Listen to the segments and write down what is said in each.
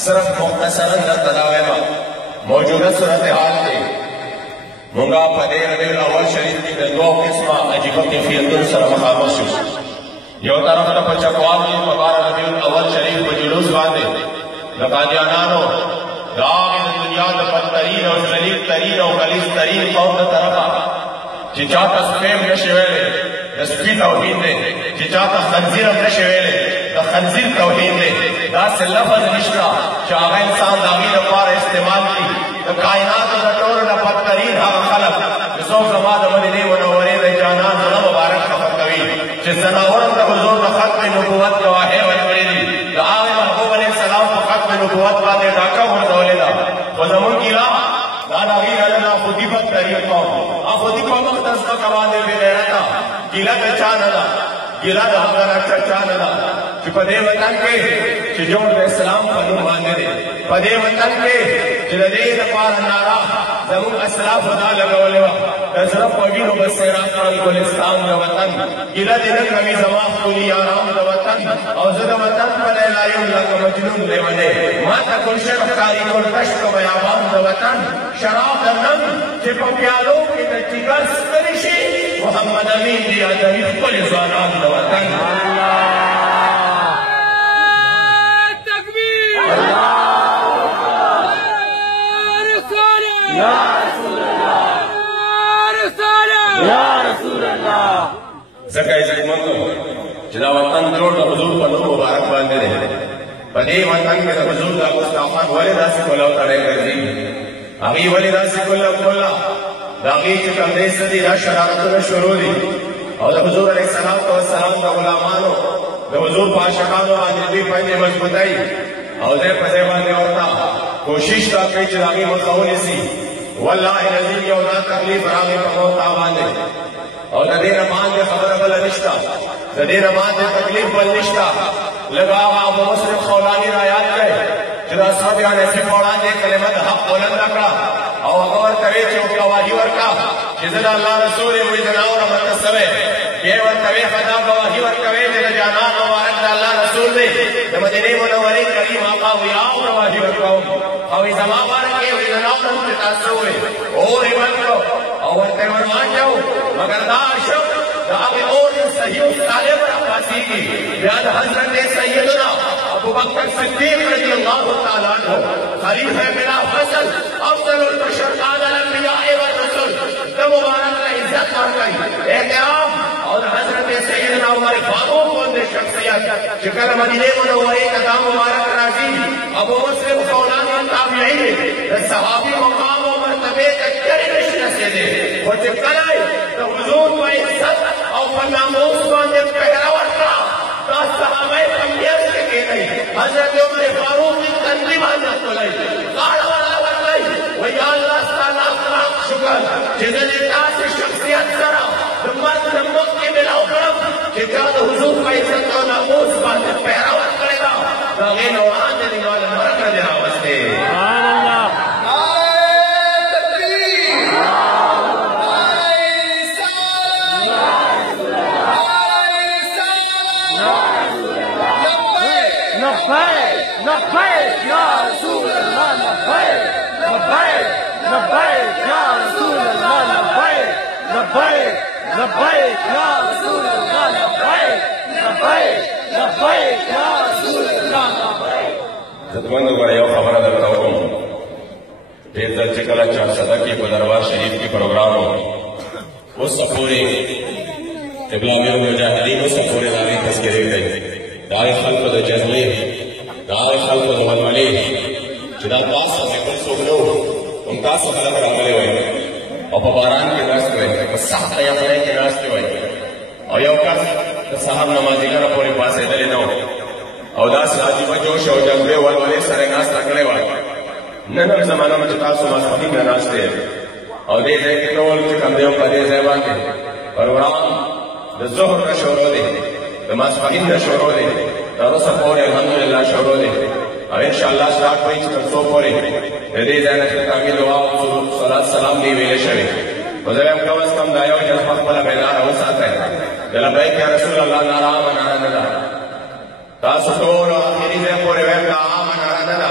صرف مختصراً در تداویما موجودہ صورتحال کے منگا پدے ربیع الاول شریف کی دو قسمہ عجیبہ کیفیتوں سر مخامخ شو یو طرف تا پچکوال کی مبارک ربیع الاول شریف کو جلوس باندے لقادیانانو داغ دنیا دا بدترین اور ذلیل ترین اور غلیظ ترین قوم دا طرفا چچا تا سپیم نشویلے دا سپی توحید دے چچا تا خنزیرم نشویلے دا خنزیر توحید دے دا سے لفظ نشتا چاہا انسان داغی دفار استعمال کی دا کائنات دا طور دا بدترین حق خلق جسو زمان مدنی ونوری دا جانان دا مبارک خفت کوئی چیز زناورم دا حضور دا ختم نبوت گواہے ونوری دا آغی محبوب علیہ السلام دا ختم نبوت باتے ڈاکا وردولے دا وزمون کی لا دانا غیر اللہ خودی بدترین قوم خودی قوم مقدس دا کوانے بے غیرتا گیلا دا چانا دا گیلا دا حضر اچھا چانا دا کہ پدے وطن کے کہ جو اسلام قدم باندے دے پدے وطن کے کہ لدے دفار نارا زمون اسلاف دا لگولے وقت ازرف وگینو بسیرات کرن گلستان دا وطن گیلا دے نکمی زمان کولی آرام دا وطن او زد وطن پر الائیون لگا مجنون لے ونے ماتا گلشن کاری کلکش کا بیابان دا وطن شراب دا نم چپا پیالو کی نتیگر سکرشی محمد امین دیا جمید کل زوانان دا وطن زکای زکمن کو جدا وطن جوڑ دا حضور پر نو مبارک باندے رہے پدی وطن کے دا حضور دا گستاخان ولی دا سی کلاو تڑے کردی آغی ولی دا سی کلاو کلا دا آغی چکم دے صدی دا شرارتون شروع دی اور دا حضور علیہ السلام دا غلامانو دا حضور پاشکانو آنجلوی پہنے مضبوطائی اور دے پسے باندے ورطا کوشش دا کئی چلاغی مخولی سی واللہ نظیم یونا تکلیف راغی پموت آباندے اور دین امان دے خبر بل نشتا دین امان دے تکلیف بل نشتا لگا ابو مسلم خولانی رایات گئے جدا صحابیان ایسے پوڑان دے کلمت حق بلند اکڑا او اگر توی چوکی گواہی ورکا جزد اللہ رسول مجدناو رحمت السبے بیور توی خدا گواہی ورکوے جدا جانان مبارک دا اللہ رسول دے مدینی منوری کریم آقا ویاو گواہی ورکاو اوی زمان بارکے مجدناو رحمت تاسوے اور ایمان کو اور تیمنوان جاؤ مگر دا عشق دا آگے اور صحیح طالب رکاسی کی بیاد حضرت سیدنا ابو بکر صدیق رضی اللہ تعالیٰ عنہ خلیفہ بلا فصل افضل البشر قاد الانبیاء والرسل دا مبارک نے عزت مارکائی احترام اور حضرت سیدنا عمر فاروق بند شخصیت شکر مدینہ منوری قدام مبارک راضی ابو مسلم خولانی تابعین صحابی مقام و مرتبے تکری نشنہ سے دے اور جب کلائی تو حضور و عزت اور ناموس باندے پہرا ورکا تو صحابہ کمیت کے گئی حضرت عمر فاروق کی تنظیمان نکلائی قاڑ والا ورکائی ویا اللہ تعالیٰ اقراق شکر جزن اتاس شخصیت سرا مرد نمک کے ملاو کرم کہ جاد حضور و عزت و ناموس باندے پہرا ورکڑے گا داغین وان دے دیوال مرکہ دے راوستے سبحان اللہ لبيك يا رسول الله لبيك لبيك لبيك يا رسول الله لبيك لبيك لبيك يا رسول الله لبيك لبيك لبيك يا رسول الله لبيك زدمندو بڑا یو خبر ادا بتاؤں دیر در چکلا 400 کی دربار شریف کی پروگرام ہو اس سفوری ابلامی مجاہدین اس سفوری داری تذکرے گئے داری خلق دا جذبی دار خلق و ولولی چدا تاسا سے کل سوگلو ان تاسا خلق راگلے ہوئے اور باران کے درست ہوئے سخت یقنے کے درست ہوئے اور یو کس صاحب نمازی کا پوری پاسے دلی نو اور داس عجیب جوش اور جذبے ولولی سرے ناس رکھلے ہوئے ننم زمانہ میں چتا سو ماسفقی میں ناستے اور دے دے کے ٹول چکم دیوں کا دے زیبان کے پروگرام دا ظہر کا شورو دے دا ماسفقی کا شورو دے رسل پورے الحمدللہ شروع دے اور انشاءاللہ شراک پہنچ کر سو پورے ردی زینہ چکتاکی دعا صلاة سلام دی ویلے شوی وزرم کم از کم دائیو جلف اقبلہ بیدار ہو ساتا ہے جلبیک یا رسول اللہ نارا آمن آرہ ندا تاسو طول و آخری دے پورے ویم دا آمن آرہ ندا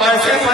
500